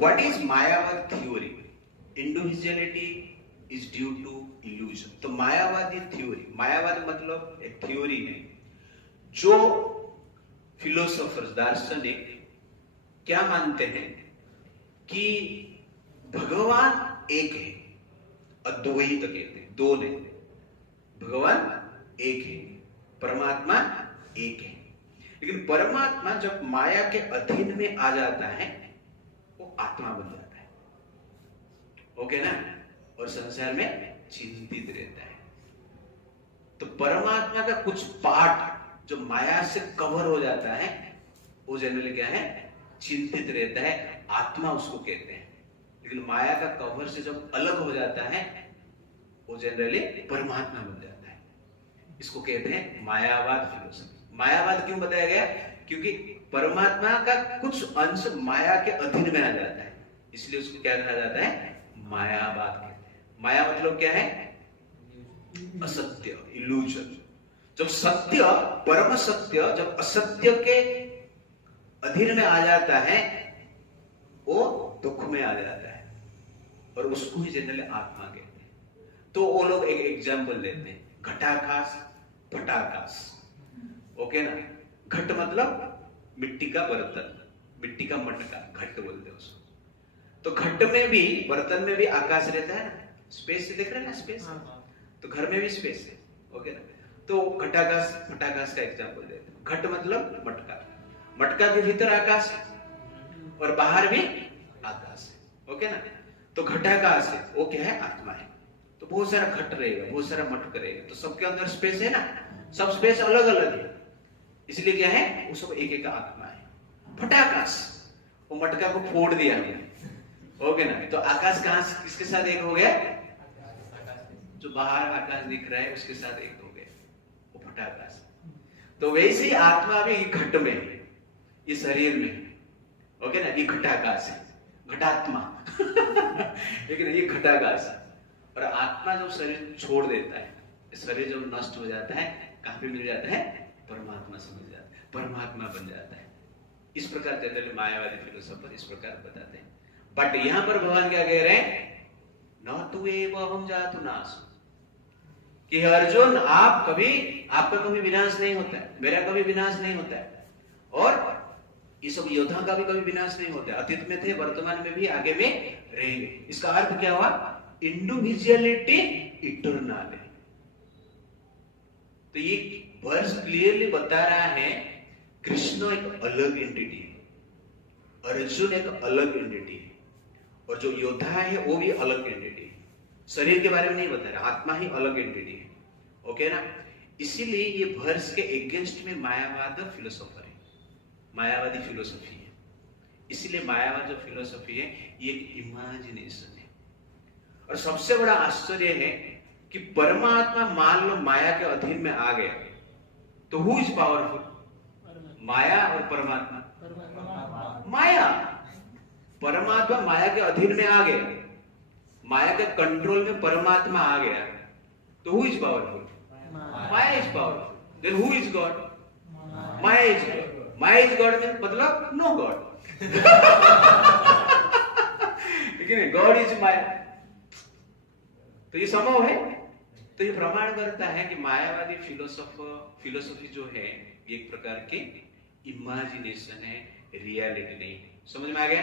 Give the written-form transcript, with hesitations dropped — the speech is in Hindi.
What is मायावाद theory? Individuality is due to illusion. तो मायावादी थ्योरी, मायावाद मतलब एक थ्योरी है जो फिलोसोफर्स, दार्शनिक क्या मानते हैं कि भगवान एक है, अद्वैत कहते हैं, दो नहीं, भगवान एक है, परमात्मा एक है. लेकिन परमात्मा जब माया के अधीन में आ जाता है वो आत्मा बन जाता है, ओके ना, और संसार में चिंतित रहता है. तो परमात्मा का कुछ पार्ट जो माया से कवर हो जाता है वो जनरली क्या है, चिंतित रहता है, आत्मा उसको कहते हैं. लेकिन माया का कवर से जब अलग हो जाता है वो जनरली परमात्मा बन जाता है. इसको कहते हैं मायावाद फिलोसफी. मायावाद क्यों बताया गया? क्योंकि परमात्मा का कुछ अंश माया के अधीन में आ जाता है, इसलिए उसको क्या कहा जाता है, मायावाद कहते हैं. माया मतलब क्या है, असत्य, इल्यूजन. जब सत्य, परम सत्य जब असत्य के अधीन में आ जाता है वो दुख में आ जाता है, और उसको ही जनरली आत्मा कहते हैं. तो वो लोग एक एग्जाम्पल देते हैं, घटाकाश, पटाकाश, ओके ना. घट मतलब मिट्टी का बर्तन, मिट्टी का मटका, घट बोलते हैं उसको. तो घट में भी, बर्तन में भी आकाश रहता है ना, स्पेस से देख रहे हैं ना, स्पेस. तो घर में भी स्पेस है, ओके ना. तो घटाकाश, पटाकाश का एग्जाम्पल देते हैं. घट मतलब मटका, मटका के भीतर आकाश है और बाहर भी आकाश है, ओके ना. तो घटाकाश है, वो क्या है, आत्मा है. तो बहुत सारा घट रहेगा, बहुत सारा मटका रहेगा, तो सबके अंदर स्पेस है ना, सब स्पेस अलग अलग है, इसलिए क्या है, वो सब एक एक आत्मा है. फटाकाश, वो मटका को फोड़ दिया हमने, ओके ना. तो आकाश कहां, किसके साथ एक हो गया, जो बाहर आकाश दिख रहा है उसके साथ एक हो गया, वो फटाकाश. तो वैसे ही आत्मा भी घट में, ये शरीर में, ओके ना, ये घटाकाश है, घटात्मा लेकिन ये घटाकाश है. और आत्मा जब शरीर छोड़ देता है, शरीर जब नष्ट हो जाता है, कहां पे मिल जाता है, परमात्मा से मिल जाता है, परमात्मा बन जाता है. इस प्रकार जनरली मायावादी फिलोसोफर इस प्रकार बताते हैं. बट यहां पर भगवान क्या कह रहे हैं, न तु एव अहम जातु नासु, कि अर्जुन आप कभी, आपका कभी विनाश नहीं होता है, मेरा कभी विनाश नहीं होता है, और ये सब योद्धा का भी कभी विनाश नहीं होता है. अतीत में थे, वर्तमान में भी, आगे में रहेंगे. इसका अर्थ क्या हुआ, इंडिविजुअलिटी इटर्नल है. तो ये वर्स क्लियरली बता रहा है कृष्ण एक अलग एंटिटी है, अर्जुन एक अलग एंटिटी है, और जो योद्धा है वो भी अलग एंटिटी है. शरीर के बारे में नहीं बता रहा, आत्मा ही अलग एंटिटी है, ओके ना. इसीलिए ये वर्स के अगेंस्ट में मायावाद फिलोसोफर है, मायावादी फिलोसफी है. इसीलिए मायावाद जो फिलोसफी है ये एक इमेजिनेशन है. और सबसे बड़ा आश्चर्य है कि परमात्मा मान लो माया के अधीन में आ गया, तो हु इज पावरफुल, माया और परमात्मा. माया, परमात्मा माया के अधीन में आ गया, माया के कंट्रोल में परमात्मा आ गया, तो हु इज पावरफुल, माया is powerful. Then who is God, माया इज गॉड. माया इज गॉड मतलब नो गॉड लेकिन गॉड इज माया. तो ये संभव है. तो ये प्रमाण करता है कि मायावादी फिलोसफी जो है ये एक प्रकार की इमेजिनेशन है, रियलिटी नहीं. समझ में आ गया?